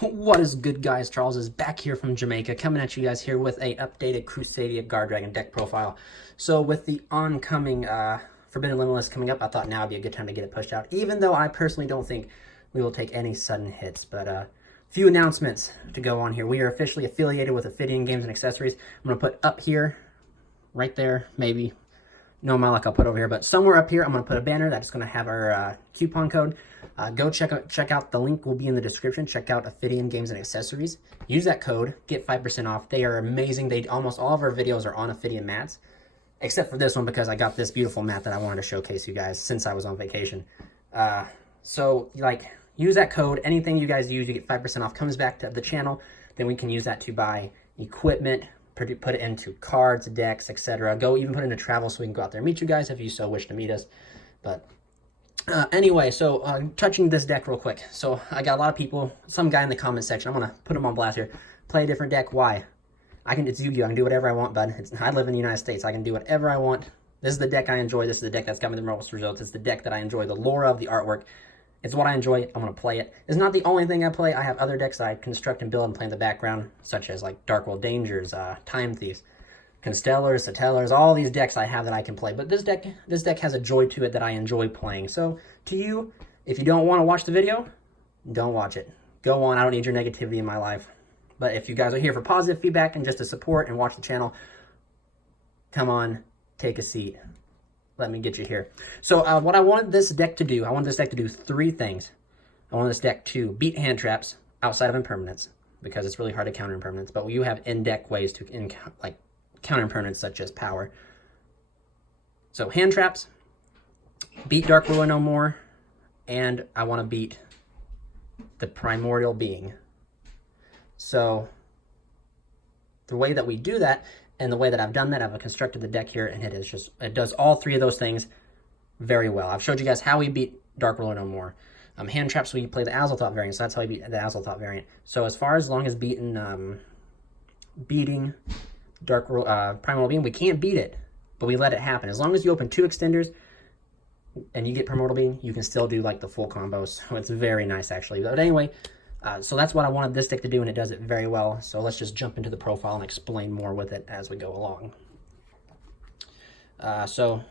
What is good, guys? Charles is back here from Jamaica, coming at you guys here with a updated Crusadia Guard Dragon deck profile. So with the oncoming Forbidden Limitless coming up, I thought now would be a good time to get it pushed out, even though I personally don't think we will take any sudden hits. But a few announcements to go on here. We are officially affiliated with Ophidian Games and Accessories. I'm going to put up here, right there, maybe. No, my luck, I'll put over here, but somewhere up here, I'm going to put a banner that's going to have our coupon code. Go check out, the link will be in the description. Check out Ophidian Games and Accessories. Use that code, get 5% off. They are amazing. Almost all of our videos are on Ophidian mats, except for this one because I got this beautiful mat that I wanted to showcase you guys since I was on vacation. So, use that code. Anything you guys use, you get 5% off. Comes back to the channel. Then we can use that to buy equipment, put it into cards, decks, etc. Go even put it into travel so we can go out there and meet you guys if you so wish to meet us. But anyway, so touching this deck real quick. So I got a lot of people, some guy in the comment section, I'm going to put him on blast here. Play a different deck. Why? It's Yu-Gi-Oh! I can do whatever I want, bud. I live in the United States. I can do whatever I want. This is the deck I enjoy. This is the deck that's got me the most results. It's the deck that I enjoy. The lore of the artwork. It's what I enjoy. I'm going to play it. It's not the only thing I play. I have other decks that I construct and build and play in the background, such as like Dark World Dangers, Time Thieves, Constellars, Satellars, all these decks I have that I can play. But this deck has a joy to it that I enjoy playing. So to you, if you don't want to watch the video, don't watch it. Go on. I don't need your negativity in my life. But if you guys are here for positive feedback and just to support and watch the channel, come on, take a seat. Let me get you here. So what I wanted this deck to do, I wanted this deck to do three things. I wanted this deck to beat hand traps outside of impermanence, because it's really hard to counter impermanence, but you have in-deck ways to counter impermanence, such as power. So hand traps, beat Dark Ruler No More, and I want to beat the Primordial Being. So the way that we do that, and the way that I've done that, I've constructed the deck here, and it does all three of those things very well. I've showed you guys how we beat Dark Ruler No More. Hand traps, we play the Azalthop variant, so that's how we beat the Azalthop variant. So as long as beating Dark Primal Being, we can't beat it, but we let it happen. As long as you open two extenders and you get Primordial Being, you can still do the full combo. So it's very nice, actually. But anyway, so that's what I wanted this deck to do, and it does it very well. So let's just jump into the profile and explain more with it as we go along. So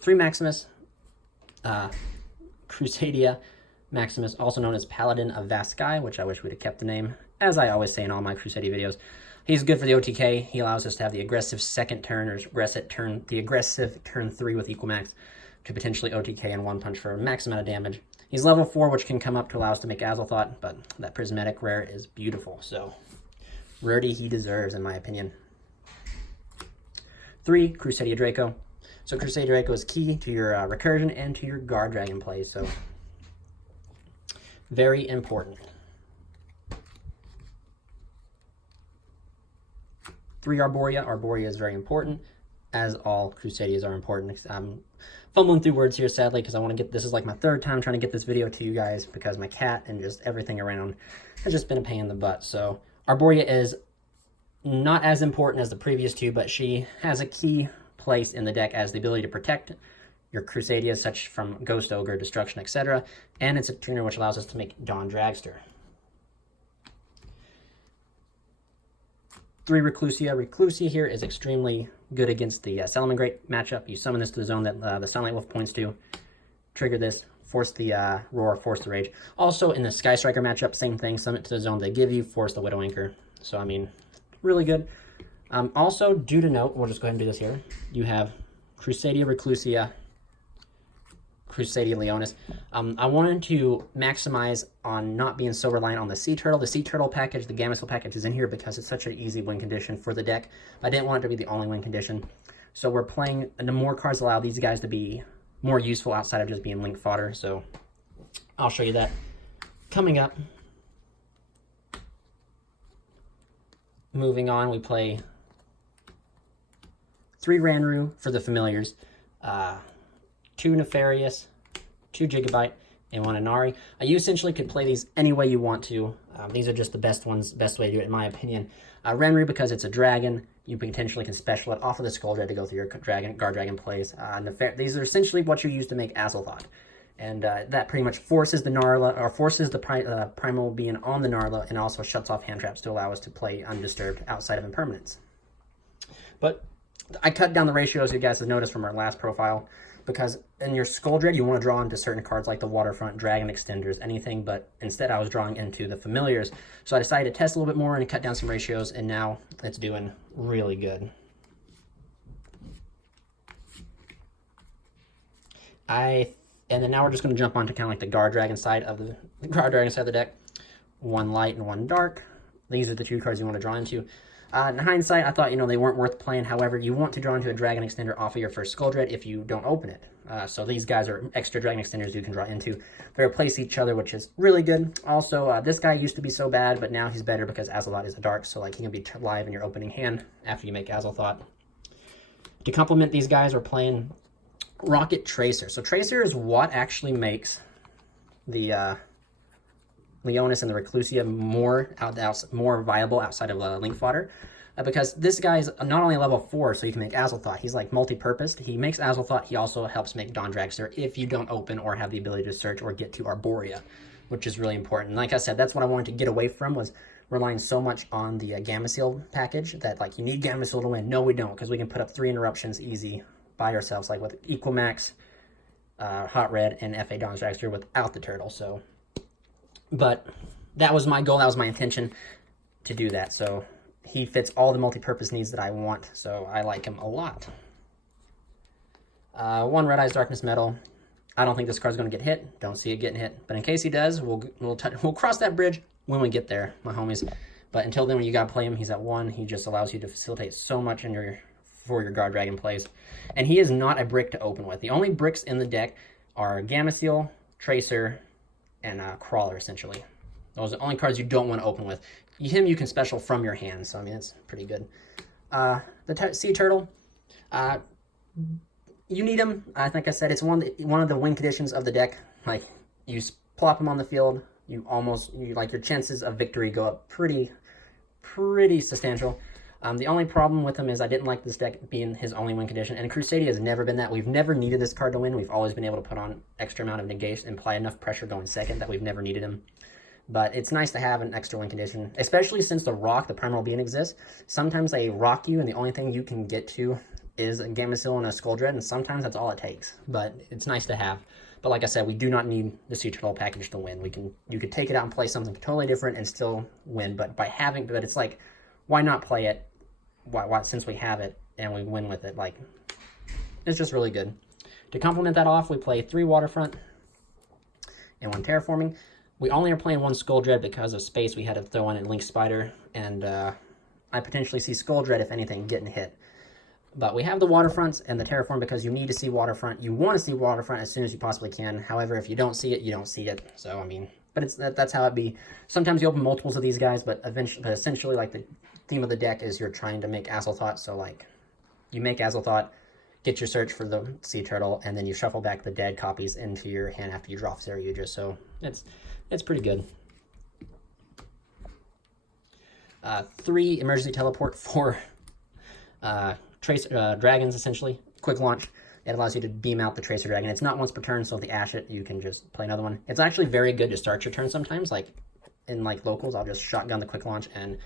3 Maximus, Crusadia Maximus, also known as Paladin of Vaskai, which I wish we'd have kept the name, as I always say in all my Crusadia videos. He's good for the OTK. He allows us to have the aggressive second turn, or the aggressive turn 3 with equal max to potentially OTK and one punch for a max amount of damage. He's level 4, which can come up to allow us to make Azalthot, but that prismatic rare is beautiful, so rarity he deserves, in my opinion. 3, Crusadia Draco. So Crusadia Draco is key to your recursion and to your Guard Dragon plays, so very important. 3, Arborea. Arborea is very important, as all Crusadias are important. I'm fumbling through words here, sadly, because I want to get, this is like my third time trying to get this video to you guys, because my cat and just everything around has just been a pain in the butt. So Arborea is not as important as the previous two, but she has a key place in the deck as the ability to protect your Crusadias, such from Ghost Ogre, Destruction, etc. And it's a tuner which allows us to make Dawn Dragster. 3, Reclusia. Reclusia here is extremely good against the Salamangreat matchup. You summon this to the zone that the Sunlight Wolf points to. Trigger this, force the Roar, force the Rage. Also in the Sky Striker matchup, same thing. Summon it to the zone they give you, force the Widow Anchor. So, I mean, really good. Also, due to note, we'll just go ahead and do this here. You have Crusadia Reclusia, Crusadia Leonis. I wanted to maximize on not being so reliant on the Sea Turtle. The Sea Turtle package, the Gamma package is in here because it's such an easy win condition for the deck. I didn't want it to be the only win condition. So we're playing, the more cards allow these guys to be more useful outside of just being link fodder. So I'll show you that coming up. Moving on, we play 3 Ranru for the familiars. 2 Nefarious, 2 Gigabyte, and 1 Inari. You essentially could play these any way you want to. These are just the best way to do it, in my opinion. Renru, because it's a dragon, you potentially can special it off of the Skull Dread to go through your Guard Dragon plays. These are essentially what you use to make Azalthot. And that pretty much forces the Narla, or forces the Primal being on the Narla, and also shuts off hand traps to allow us to play undisturbed outside of impermanence. But I cut down the ratios, you guys have noticed from our last profile, because in your Skull Dread, you want to draw into certain cards like the Waterfront, Dragon Extenders, anything, but instead I was drawing into the Familiars. So I decided to test a little bit more and cut down some ratios, and now it's doing really good. And then now we're just going to jump onto kind of like the Guard Dragon side of the deck. One light and one dark. These are the two cards you want to draw into. In hindsight, I thought, you know, they weren't worth playing. However, you want to draw into a Dragon Extender off of your first Skull Dread if you don't open it. So these guys are extra Dragon Extenders you can draw into. They replace each other, which is really good. Also, this guy used to be so bad, but now he's better because Azathoth is a dark, so like he can be live in your opening hand after you make Azathoth. To complement these guys, we're playing Rocket Tracer. So Tracer is what actually makes the Leonis and the Reclusia more viable outside of Link Fodder. Because this guy's not only level 4, so you can make Azathoth. He's like multi-purposed. He makes Azathoth. He also helps make Dawn Dragster if you don't open or have the ability to search or get to Arborea, which is really important. And like I said, that's what I wanted to get away from, was relying so much on the Gamma Seal package that like you need Gamma Seal to win. No, we don't, because we can put up 3 interruptions easy by ourselves, like with Equimax, Hot Red, and FA Dawn Dragster without the turtle. So, but that was my goal. That was my intention to do that. So he fits all the multi-purpose needs that I want, so I like him a lot. 1 Red Eyes Darkness Metal. I don't think this card's going to get hit. Don't see it getting hit. But in case he does, we'll cross that bridge when we get there, my homies. But until then, when you got to play him, he's at 1. He just allows you to facilitate so much for your Guard Dragon plays. And he is not a brick to open with. The only bricks in the deck are Gamma Seal, Tracer, and Crawler, essentially. Those are the only cards you don't want to open with. Him you can special from your hand, so I mean, it's pretty good. The Sea Turtle, you need him. Like I said, it's one of the win conditions of the deck. Like, you plop him on the field, like your chances of victory go up pretty substantial. The only problem with him is I didn't like this deck being his only win condition, and Crusadia has never been that. We've never needed this card to win. We've always been able to put on extra amount of negation and apply enough pressure going second that we've never needed him. But it's nice to have an extra win condition, especially since the Primal Being exists. Sometimes they rock you, and the only thing you can get to is a Gamma Seal and a Skull Dread, and sometimes that's all it takes. But it's nice to have. But like I said, we do not need the Sea Turtle package to win. You could take it out and play something totally different and still win. But it's like, why not play it? Why since we have it and we win with it? Like, it's just really good. To complement that off, we play 3 Waterfront and 1 Terraforming. We only are playing 1 Skull Dread because of space. We had to throw in a Link Spider, and I potentially see Skull Dread, if anything, getting hit. But we have the Waterfronts and the Terraform because you need to see Waterfront. You want to see Waterfront as soon as you possibly can. However, if you don't see it, you don't see it. So, I mean, but that's how it be. Sometimes you open multiples of these guys, but essentially, like, the theme of the deck is you're trying to make Azathoth. So, like, you make Azathoth, get your search for the Sea Turtle, and then you shuffle back the dead copies into your hand after you draw Saryuja. So, it's pretty good. 3 Emergency Teleport for dragons, essentially. Quick launch. It allows you to beam out the Tracer Dragon. It's not once per turn, so if they ash it, you can just play another one. It's actually very good to start your turn sometimes. Like, in like locals, I'll just shotgun the quick launch and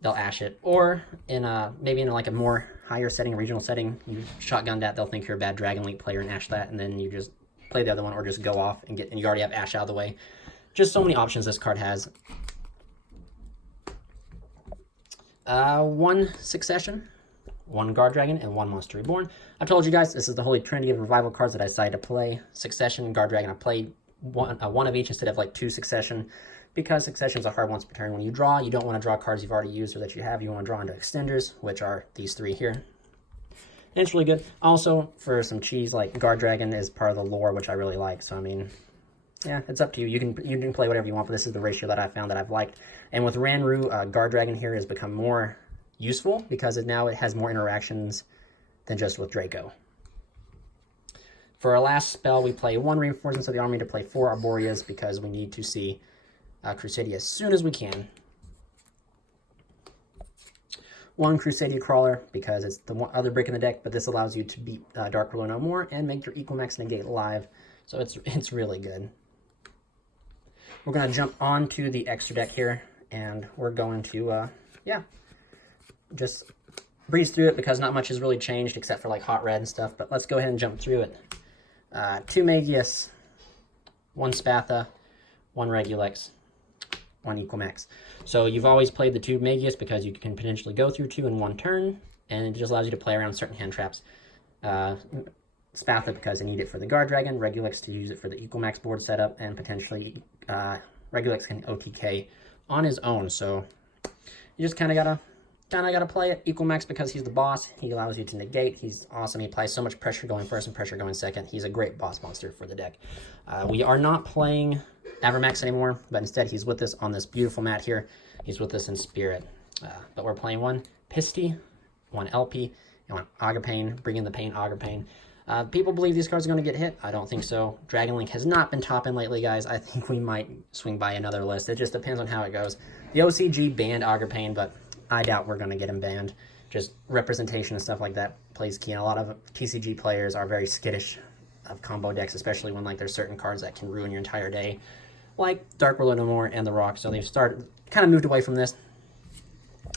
they'll ash it. Or in maybe in like a more higher setting, regional setting, you shotgun that, they'll think you're a bad Dragon Link player and ash that, and then you just play the other one or just go off and you already have ash out of the way. Just so many options this card has. 1 Succession, 1 Guard Dragon, and 1 Monster Reborn. I told you guys, this is the holy trinity of revival cards that I decided to play. Succession, Guard Dragon, I played one of each instead of like 2 Succession, because Succession's a hard once per turn. When you draw, you don't want to draw cards you've already used or that you have. You want to draw into extenders, which are these 3 here. And it's really good. Also, for some cheese, like Guard Dragon is part of the lore, which I really like. So, I mean, yeah, it's up to you. You can play whatever you want, but this is the ratio that I found that I've liked. And with Ranru, Guard Dragon here has become more useful because now it has more interactions than just with Draco. For our last spell, we play 1 Reinforcements of the Army to play 4 Arboreas because we need to see Crusadia as soon as we can. 1 Crusadia Crawler because it's the other brick in the deck, but this allows you to beat Dark Ruler no more and make your Equimax negate live. So it's really good. We're going to jump onto the extra deck here, and we're going to, yeah, just breeze through it because not much has really changed except for like hot red and stuff, but let's go ahead and jump through it. 2 Magius, 1 Spatha, 1 Regulix, 1 Equimax. So you've always played the 2 Magius because you can potentially go through 2 in 1 turn, and it just allows you to play around certain hand traps. Spatha because I need it for the Guard Dragon, Regulix to use it for the Equimax board setup, and potentially Regulix can OTK on his own. So you just kind of gotta play it. Equimax because he's the boss. He allows you to negate. He's awesome. He applies so much pressure going first and pressure going second. He's a great boss monster for the deck. We are not playing Avermax anymore, but instead he's with us on this beautiful mat here. He's with us in spirit. But we're playing 1 Pisty, 1 LP, and 1 Agapane. Bring in the pain, Agapane. People believe these cards are going to get hit. I don't think so. Dragon Link has not been topping lately, guys. I think we might swing by another list. It just depends on how it goes. The OCG banned Agapane, but I doubt we're going to get him banned. Just representation and stuff like that plays key. And a lot of TCG players are very skittish of combo decks, especially when like there's certain cards that can ruin your entire day, like Dark World No More and The Rock. So they've kind of moved away from this,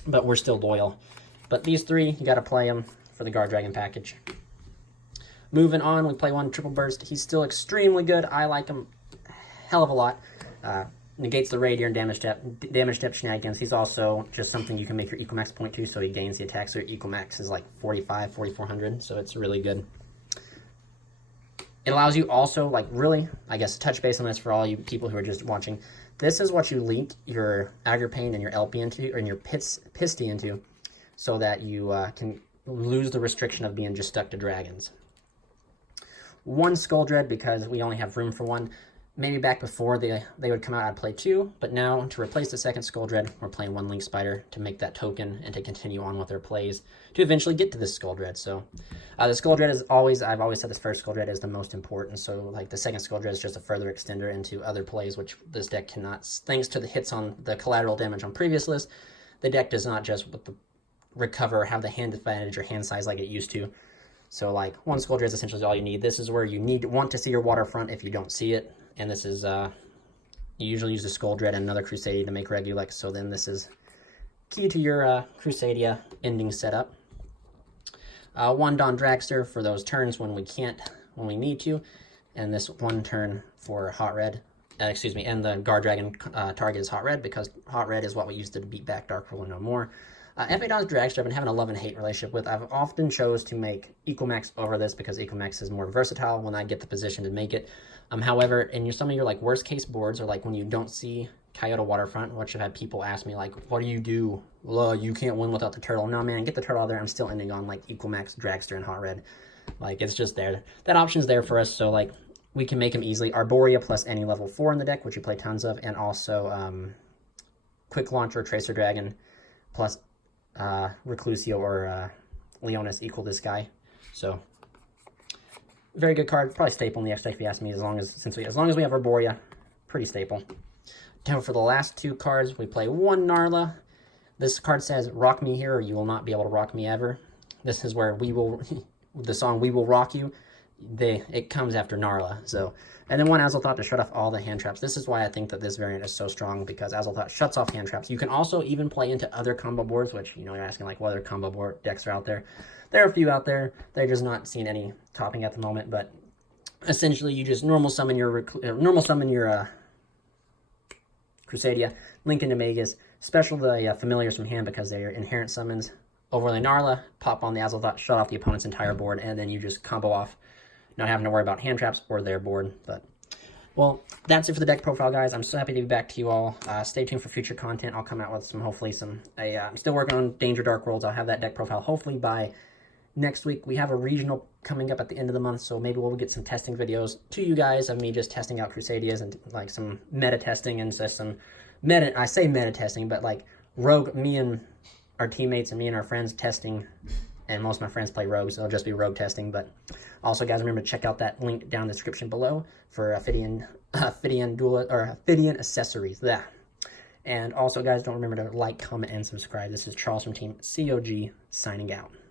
but we're still loyal. But these 3, you got to play them for the Guard Dragon package. Moving on, we play 1 Triple Burst. He's still extremely good. I like him a hell of a lot. Negates the Radier and damage step shenanigans. He's also just something you can make your Equimax point to, so he gains the attack. So your Equimax is like 4,400, so it's really good. It allows you also, like, really, I guess, touch base on this for all you people who are just watching. This is what you link your Agapane and your LP into, or in your Pisty into, so that you can lose the restriction of being just stuck to dragons. 1 Skuldred because we only have room for 1. Maybe back before they would come out, I'd play 2, but now to replace the second Skuldred, we're playing 1 Link Spider to make that token and to continue on with their plays to eventually get to this Skuldred. So the Skuldred is I've always said this first Skuldred is the most important, so like the second Skuldred is just a further extender into other plays, which this deck cannot, thanks to the hits on the collateral damage on previous lists, the deck does not just recover or have the hand advantage or hand size like it used to. So like 1 Skuldred is essentially all you need. This is where you want to see your waterfront if you don't see it. And this is, you usually use the Skuldred and another Crusadia to make Regulix. So then this is key to your Crusadia ending setup. 1 Dawn Dragster for those turns when we need to. And this 1 turn for Hot Red. And the Guard Dragon target is Hot Red because Hot Red is what we used to beat back Dark World No More. Dawn's Dragster I've been having a love and hate relationship with. I've often chose to make Equimax over this because Equimax is more versatile when I get the position to make it. However, in some of your like worst case boards, or like when you don't see Kyoto Waterfront, which I've had people ask me like, what do you do? Well, you can't win without the turtle. No, man, get the turtle out there. I'm still ending on like Equimax, Dragster, and Hot Red. Like, it's just there. That option's there for us, so like we can make him easily. Arborea plus any level 4 in the deck, which you play tons of, and also Quick Launcher, Tracer Dragon, plus Reclusio or Leonis equal this guy. So very good card, probably staple in the extra if you ask me. As long as we have Arborea, pretty staple. Now for the last 2 cards, we play 1 Narla. This card says, "Rock me here, or you will not be able to rock me ever." This is where the song "We Will Rock You." It comes after Narla. So, and then 1 Azalthot to shut off all the hand traps. This is why I think that this variant is so strong, because Azalthot shuts off hand traps. You can also even play into other combo boards, which, you're asking like what other combo board decks are out there. There are a few out there. They're just not seeing any topping at the moment, but essentially you just normal summon your Crusadia, link into Magus, special the familiars from hand because they are inherent summons. Overlay Narla, pop on the Azalthot, shut off the opponent's entire board, and then you just combo off, not having to worry about hand traps or their board. But, well, that's it for the deck profile, guys. I'm so happy to be back to you all. Stay tuned for future content. I'll come out with I'm still working on Danger Dark Worlds. I'll have that deck profile hopefully by next week. We have a regional coming up at the end of the month, so maybe we'll get some testing videos to you guys of me just testing out Crusadias and like some meta testing and some meta. I say meta testing, but like rogue. Me and our teammates and me and our friends testing, and most of my friends play rogues, so it'll just be rogue testing. But also, guys, remember to check out that link down in the description below for Ophidian accessories. And also, guys, don't remember to like, comment, and subscribe. This is Charles from Team COG signing out.